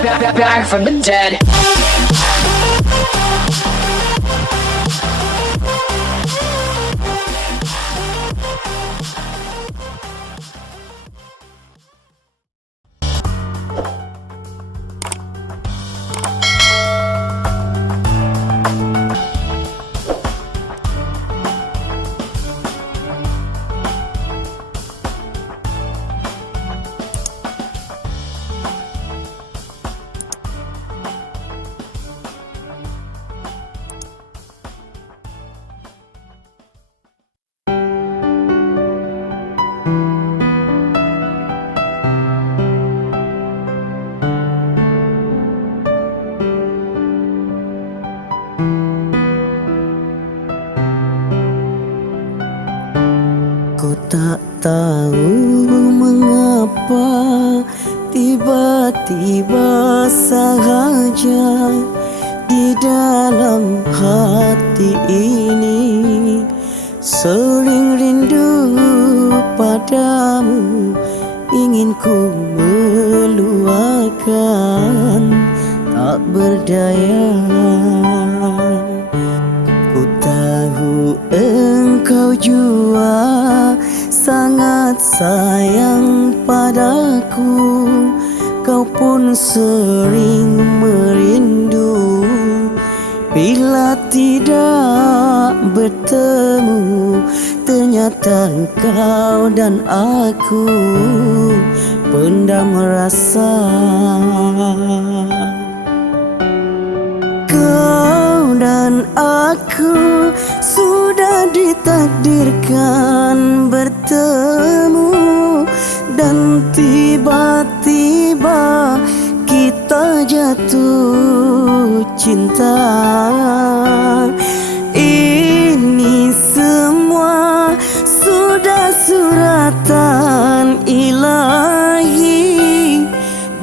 Back from the dead. Ku tak tahu mengapa tiba-tiba sahaja di dalam hati ini sering rindu padamu, ingin ku meluahkan tak berdaya. Ku tahu engkau jua sangat sayang padaku, kau pun sering merindu bila tidak bertemu. Ternyata kau dan aku pendam rasa. Kau dan aku sudah ditakdirkan bertemu, dan tiba-tiba kita jatuh cinta. Ini semua sudah suratan ilahi,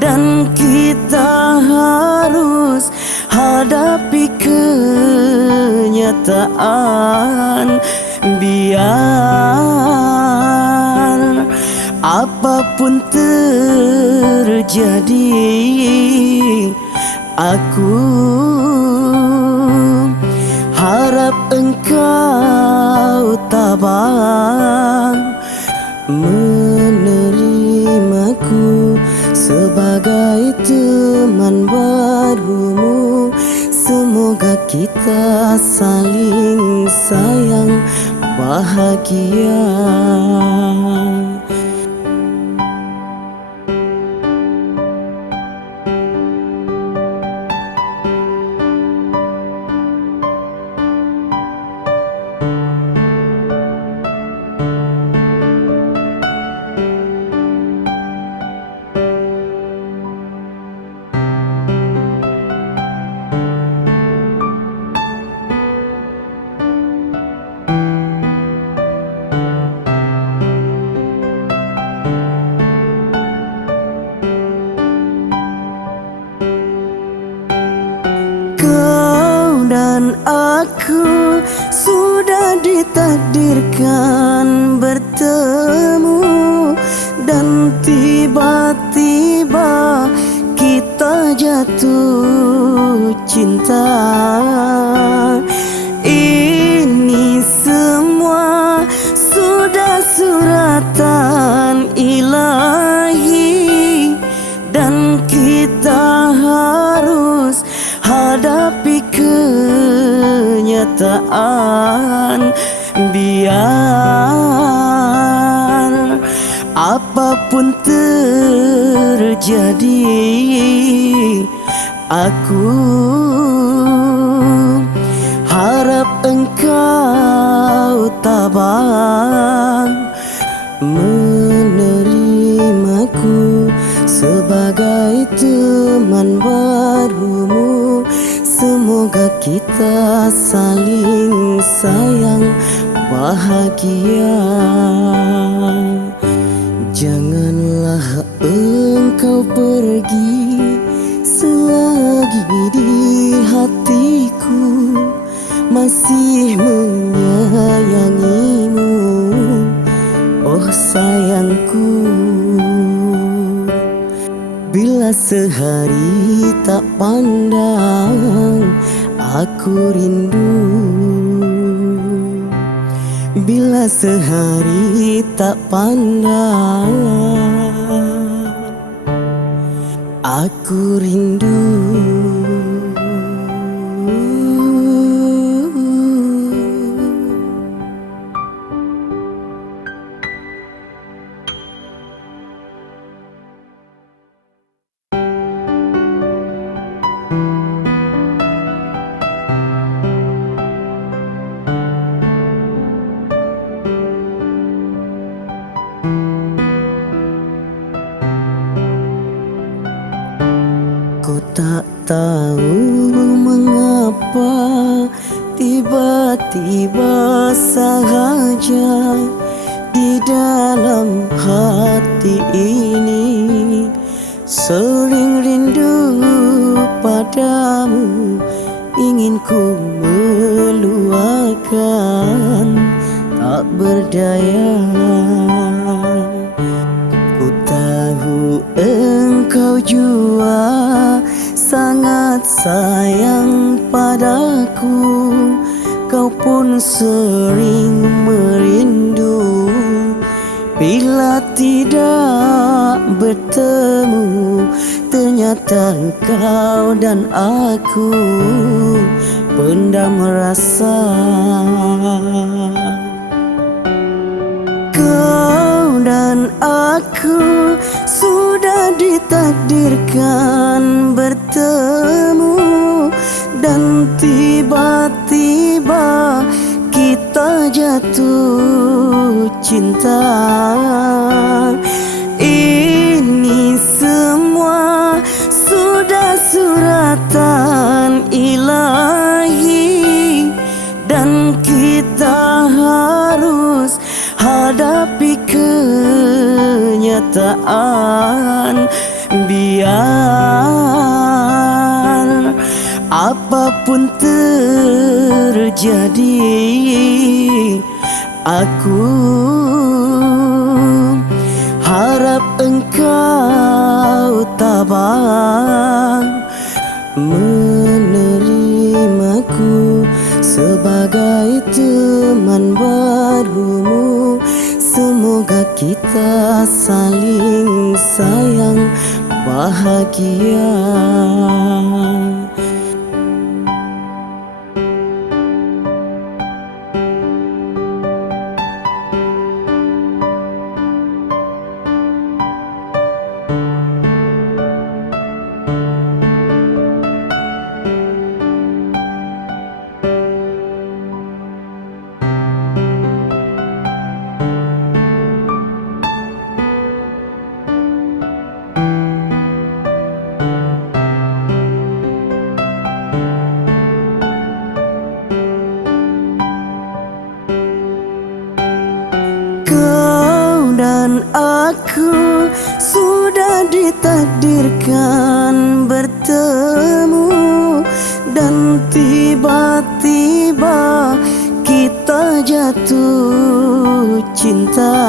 dan kita harus hadapi kenyataan. Biar apapun terjadi, aku harap engkau tabah menerimaku sebagai teman barumu. Semoga kita saling sayang bahagia. Kau dan aku sudah ditakdirkan bertemu, dan tiba-tiba kita jatuh cinta. Ini semua sudah suratan ilahi, dan kita harus hadapi kenyataan. Biar apapun terjadi, aku harap engkau tabah menerimaku sebagai teman barumu. Semoga kita saling sayang bahagia. Janganlah engkau pergi selagi di hatiku masih menyayangimu, oh sayangku. Bila sehari tak pandang, aku rindu. Bila sehari tak pandang, aku rindu. Ku tak tahu mengapa tiba-tiba sahaja di dalam hati ini sering rindu padamu, ingin ku meluahkan tak berdaya. Ku tahu engkau jua sangat sayang padaku, kau pun sering merindu. Bila tidak bertemu, ternyata kau dan aku pendam rasa. Kau dan aku sudah ditakdirkan bertemu, dan tiba-tiba kita jatuh cinta. Ini semua sudah suratan ilahi, dan kita harus hadapi kenyataan. Biar apapun terjadi, aku harap engkau tabah menerimaku sebagai teman barumu. Semoga kita saling sayang bahagia. Kau dan aku sudah ditakdirkan bertemu, dan tiba-tiba kita jatuh cinta.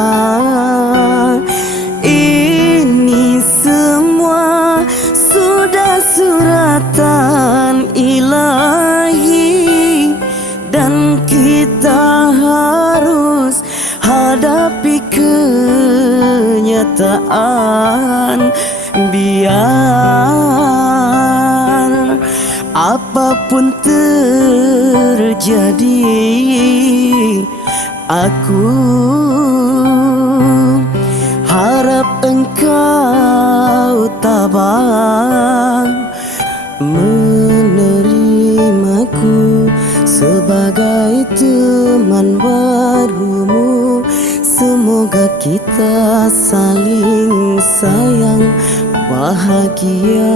Ini semua sudah suratan ilahi, dan kita harus hadapi kenyataan. Biar apapun terjadi, aku harap engkau tabah menerimaku sebagai teman barumu. Semoga kita saling sayang bahagia.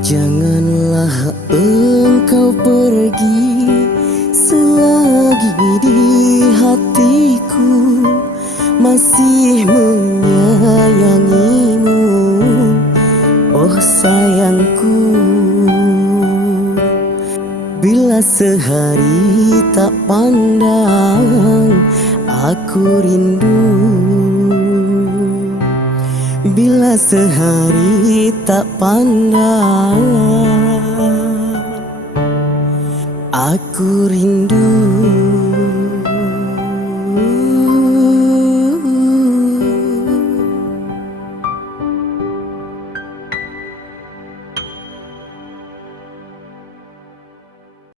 Janganlah engkau pergi selagi di hatiku masih menyayangimu, oh sayangku. Bila sehari tak pandang, aku rindu. Bila sehari tak pandang, aku rindu